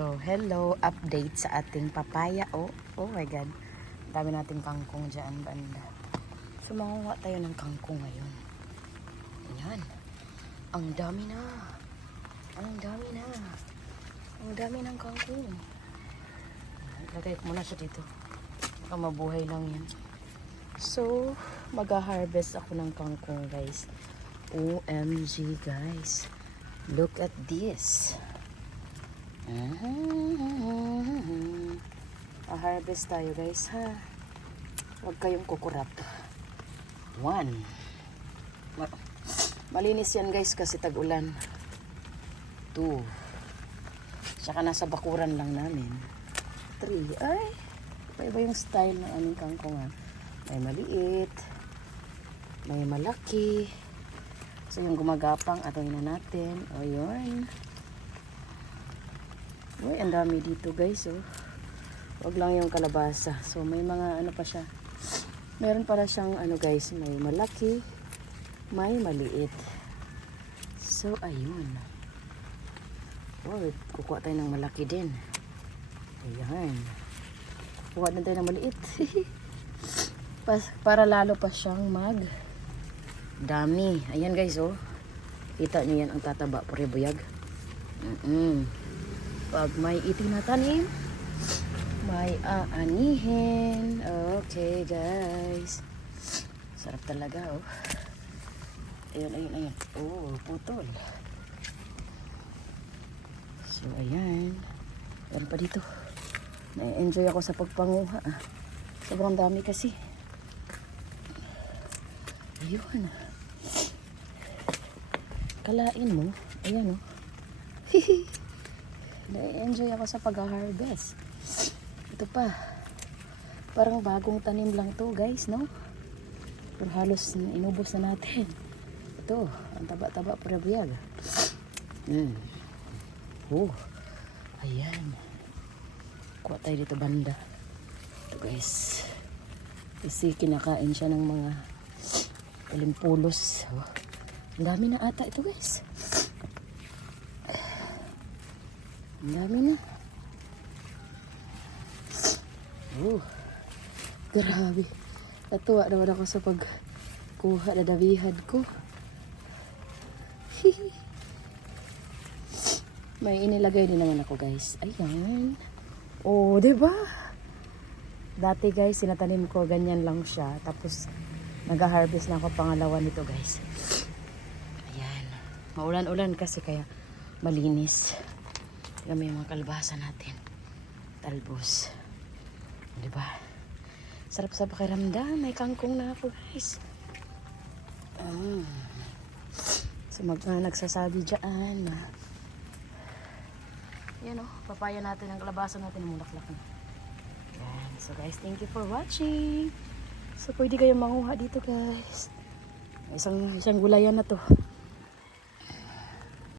So, hello, update sa ating papaya. Oh my God. Dami nating kangkong dyan, banda. So, mangunga tayo ng kangkong ngayon. Ayan. Ang dami na. Ang dami na. Ang dami ng kangkong. Lagay ko muna siya dito. Baka mabuhay lang yan. So, mag-harvest ako ng kangkong, guys. OMG, guys. Look at this. Harvest tayo, guys, ha. Huwag kayong kukurap. 1. Malinis yan, guys, kasi tag-ulan. 2. Tsaka nasa bakuran lang namin. 3. Ay, iba-iba yung style ng aming kangkong, ha. May maliit, may malaki. So, yung gumagapang, atoy na natin. O, yun. Uy, ang dami dito, guys, oh. Wag lang yung kalabasa. So, may mga ano pa siya. Meron para siyang ano, guys, may malaki, may maliit. So, ayun. Oh, kukuha tayo ng malaki din. Ayan. Kukuha din tayo ng maliit. Para lalo pa siyang dami. Ayan, guys, oh. Kita niyo yan ang tataba, pure buyag. Pag may itinatanim, may aanihin. Okay, guys. Sarap talaga, oh. Ayun. Oh, putol. So, ayan. Meron pa dito. Na-enjoy ako sa pagpanguha. Sobrang dami kasi. Ayun. Kalain mo. Ayan, oh. Hihi. Na-enjoy ako sa pag-harvest. Ito pa. Parang bagong tanim lang to, guys, no? Pero halos inubos na natin. Ito, ang taba-taba para biyag. Oh, ayan. Kuha tayo dito, banda. Ito, guys. Kasi kinakain siya ng mga kalimpulos. Oh, ang dami na ata ito, guys. Ang dami na. Oh, grabe. Natuwa naman ako sa pagkuha na dabihad ko. May inilagay din naman ako, guys. Ayan. Oh, diba? Dati, guys, sinatanim ko, ganyan lang siya. Tapos, nag-harvest na ako pangalawa nito, guys. Ayan. Maulan-ulan kasi kaya malinis. Kami yung mga kalabasa natin. Talbos. Diba? Sarap sa pakiramdam. May kangkong na ako, guys. So, nagsasabi dyan. Yan, oh. Papaya natin, ang kalabasa natin, mulaklak na. Yan. So, guys, thank you for watching. So, pwede kayong manguha dito, guys. Isang gulayan na to.